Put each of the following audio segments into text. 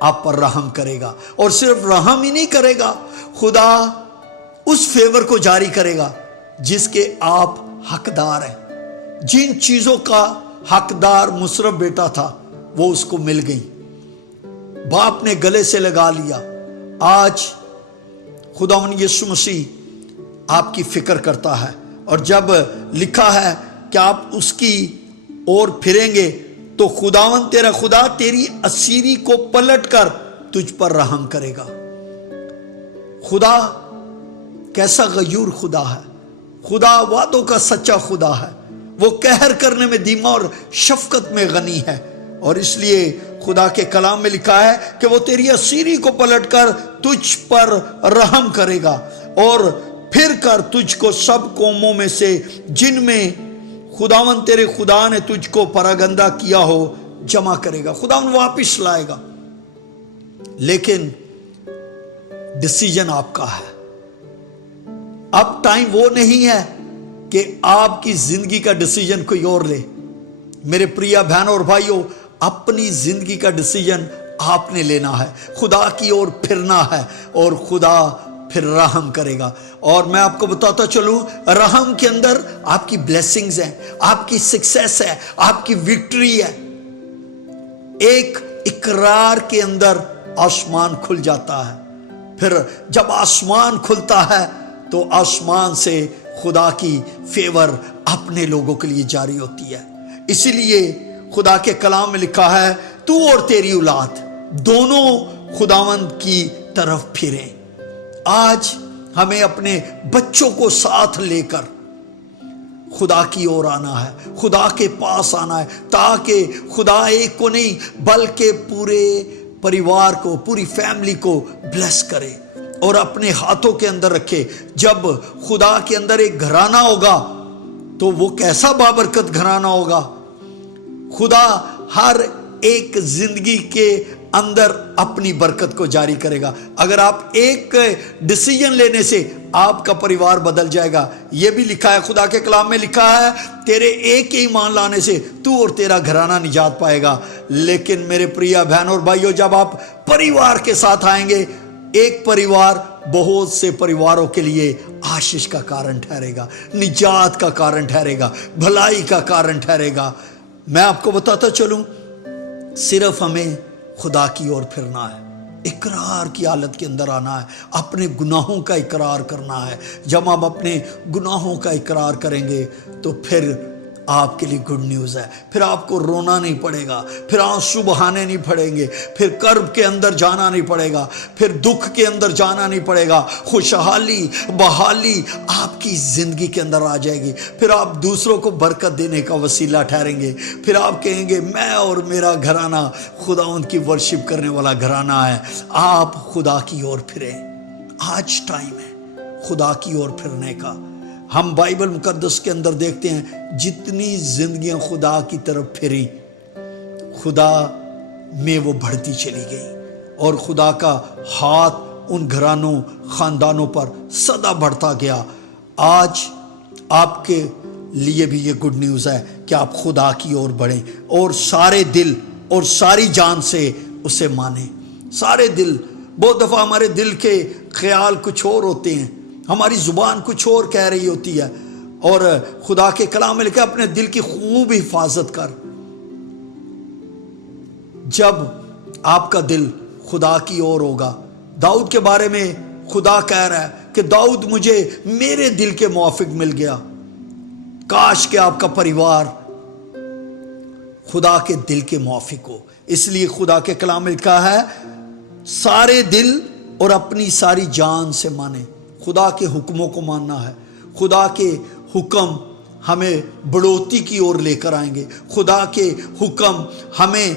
آپ پر رحم کرے گا، اور صرف رحم ہی نہیں کرے گا، خدا اس فیور کو جاری کرے گا جس کے آپ حقدار ہیں۔ جن چیزوں کا حقدار مصرف بیٹا تھا وہ اس کو مل گئی، باپ نے گلے سے لگا لیا۔ آج خداوند یسوع مسیح آپ کی فکر کرتا ہے، اور جب لکھا ہے کہ آپ اس کی اور پھریں گے تو خداوند تیرا خدا تیری اسیری کو پلٹ کر تجھ پر رحم کرے گا۔ خدا کیسا غیور خدا ہے، خدا وعدوں کا سچا خدا ہے، وہ قہر کرنے میں دھیما اور شفقت میں غنی ہے، اور اس لیے خدا کے کلام میں لکھا ہے کہ وہ تیری اسیری کو پلٹ کر تجھ پر رحم کرے گا، اور پھر کر تجھ کو سب قوموں میں سے جن میں خداوند تیرے خدا نے تجھ کو پراگندہ کیا ہو جمع کرے گا۔ خداوند واپس لائے گا، لیکن ڈیسیجن آپ کا ہے۔ اب ٹائم وہ نہیں ہے کہ آپ کی زندگی کا ڈیسیجن کوئی اور لے۔ میرے پریا بہنوں اور بھائیوں، اپنی زندگی کا ڈیسیجن آپ نے لینا ہے، خدا کی اور پھرنا ہے، اور خدا پھر رحم کرے گا۔ اور میں آپ کو بتاتا چلوں، رحم کے اندر آپ کی بلیسنگز ہیں، آپ کی سکسیس ہے، آپ کی وکٹری ہے۔ ایک اقرار کے اندر آسمان کھل جاتا ہے، پھر جب آسمان کھلتا ہے تو آسمان سے خدا کی فیور اپنے لوگوں کے لیے جاری ہوتی ہے۔ اسی لیے خدا کے کلام میں لکھا ہے تو اور تیری اولاد دونوں خداوند کی طرف پھریں۔ آج ہمیں اپنے بچوں کو ساتھ لے کر خدا کی اور آنا ہے، خدا کے پاس آنا ہے، تاکہ خدا ایک کو نہیں بلکہ پورے پریوار کو، پوری فیملی کو بلیس کرے اور اپنے ہاتھوں کے اندر رکھے۔ جب خدا کے اندر ایک گھرانہ ہوگا تو وہ کیسا بابرکت گھرانہ ہوگا۔ خدا ہر ایک زندگی کے اندر اپنی برکت کو جاری کرے گا۔ اگر آپ ایک ڈیسیجن لینے سے آپ کا پریوار بدل جائے گا۔ یہ بھی لکھا ہے، خدا کے کلام میں لکھا ہے، تیرے ایک ایمان لانے سے تو اور تیرا گھرانہ نجات پائے گا۔ لیکن میرے پریا بہنوں اور بھائیوں، جب آپ پریوار کے ساتھ آئیں گے، ایک پریوار بہت سے پریواروں کے لیے آشیش کا کارن ٹھہرے گا، نجات کا کارن ٹھہرے گا، بھلائی کا کارن ٹھہرے گا۔ میں آپ کو بتاتا چلوں، صرف ہمیں خدا کی اور پھرنا ہے، اقرار کی حالت کے اندر آنا ہے، اپنے گناہوں کا اقرار کرنا ہے۔ جب ہم اپنے گناہوں کا اقرار کریں گے تو پھر آپ کے لیے گڈ نیوز ہے، پھر آپ کو رونا نہیں پڑے گا، پھر آنسو بہانے نہیں پڑیں گے، پھر کرب کے اندر جانا نہیں پڑے گا، پھر دکھ کے اندر جانا نہیں پڑے گا۔ خوشحالی بحالی آپ کی زندگی کے اندر آ جائے گی، پھر آپ دوسروں کو برکت دینے کا وسیلہ ٹھہریں گے۔ پھر آپ کہیں گے میں اور میرا گھرانہ خداوند کی ورشپ کرنے والا گھرانہ ہے۔ آپ خدا کی اور پھریں، آج ٹائم ہے خدا کی اور پھرنے کا۔ ہم بائبل مقدس کے اندر دیکھتے ہیں جتنی زندگیاں خدا کی طرف پھری، خدا میں وہ بڑھتی چلی گئی، اور خدا کا ہاتھ ان گھرانوں خاندانوں پر سدا بڑھتا گیا۔ آج آپ کے لیے بھی یہ گڈ نیوز ہے کہ آپ خدا کی اور بڑھیں اور سارے دل اور ساری جان سے اسے مانیں۔ سارے دل، بہت دفعہ ہمارے دل کے خیال کچھ اور ہوتے ہیں، ہماری زبان کچھ اور کہہ رہی ہوتی ہے، اور خدا کے کلام میں لکھا اپنے دل کی خوب حفاظت کر۔ جب آپ کا دل خدا کی اور ہوگا، داؤد کے بارے میں خدا کہہ رہا ہے کہ داؤد مجھے میرے دل کے موافق مل گیا۔ کاش کہ آپ کا پریوار خدا کے دل کے موافق ہو۔ اس لیے خدا کے کلام میں لکھا ہے سارے دل اور اپنی ساری جان سے مانے۔ خدا کے حکموں کو ماننا ہے۔ خدا کے حکم ہمیں بڑھوتی کی اور لے کر آئیں گے، خدا کے حکم ہمیں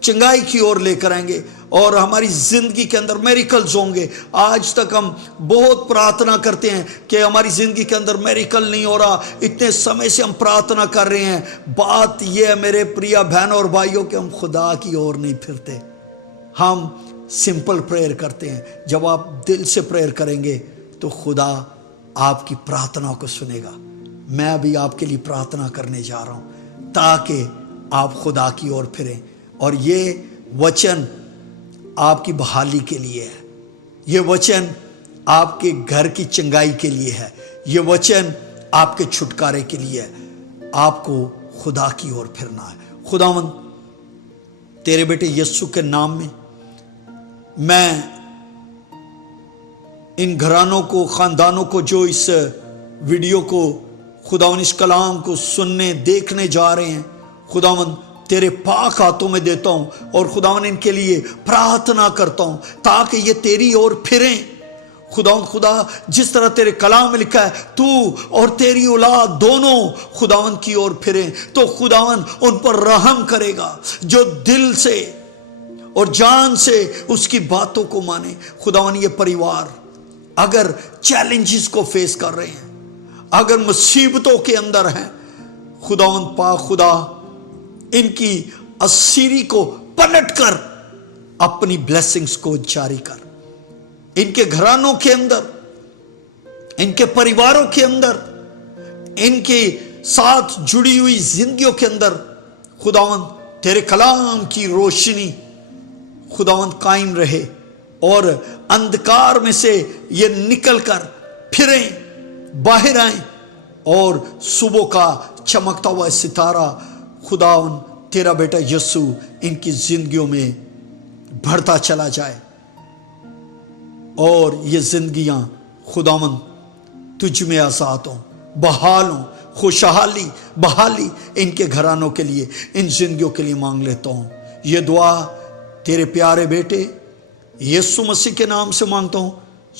چنگائی کی اور لے کر آئیں گے، اور ہماری زندگی کے اندر میریکلز ہوں گے۔ آج تک ہم بہت پرارتھنا کرتے ہیں کہ ہماری زندگی کے اندر میریکل نہیں ہو رہا، اتنے سمے سے ہم پرارتھنا کر رہے ہیں۔ بات یہ ہے میرے پریا بہنوں اور بھائیوں کہ ہم خدا کی اور نہیں پھرتے، ہم سمپل پریئر کرتے ہیں۔ جب آپ دل سے پریئر کریں گے تو خدا آپ کی پرارتھنا کو سنے گا۔ میں بھی آپ کے لیے پرارتھنا کرنے جا رہا ہوں تاکہ آپ خدا کی اور پھریں، اور یہ وچن آپ کی بحالی کے لیے ہے، یہ وچن آپ کے گھر کی چنگائی کے لیے ہے، یہ وچن آپ کے چھٹکارے کے لیے ہے۔ آپ کو خدا کی اور پھرنا ہے۔ خداوند تیرے بیٹے یسوع کے نام میں ان گھرانوں کو، خاندانوں کو جو اس ویڈیو کو، خداوند اس کلام کو سننے دیکھنے جا رہے ہیں، خداوند تیرے پاک ہاتھوں میں دیتا ہوں، اور خداوند ان کے لیے پرارتھنا کرتا ہوں تاکہ یہ تیری اور پھریں۔ خداوند خدا، جس طرح تیرے کلام میں لکھا ہے تو اور تیری اولاد دونوں خداوند کی اور پھریں، تو خداوند ان پر رحم کرے گا جو دل سے اور جان سے اس کی باتوں کو مانے۔ خداوند یہ پریوار اگر چیلنجز کو فیس کر رہے ہیں، اگر مصیبتوں کے اندر ہیں، خداوند پاک خدا ان کی اسیری کو پلٹ کر اپنی بلیسنگز کو جاری کر، ان کے گھرانوں کے اندر، ان کے پریواروں کے اندر، ان کے ساتھ جڑی ہوئی زندگیوں کے اندر خداوند تیرے کلام کی روشنی خداوند قائم رہے، اور اندھکار میں سے یہ نکل کر پھریں، باہر آئیں، اور صبح کا چمکتا ہوا ستارہ خداوند تیرا بیٹا یسوع ان کی زندگیوں میں بڑھتا چلا جائے، اور یہ زندگیاں خداوند تجھ میں آزاد ہوں، بحال ہوں، خوشحالی بحالی ان کے گھرانوں کے لیے، ان زندگیوں کے لیے مانگ لیتا ہوں۔ یہ دعا تیرے پیارے بیٹے یسوع مسیح کے نام سے مانگتا ہوں،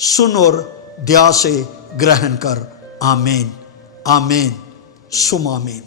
سن اور دیا سے گرہن کر، آمین آمین ثم آمین۔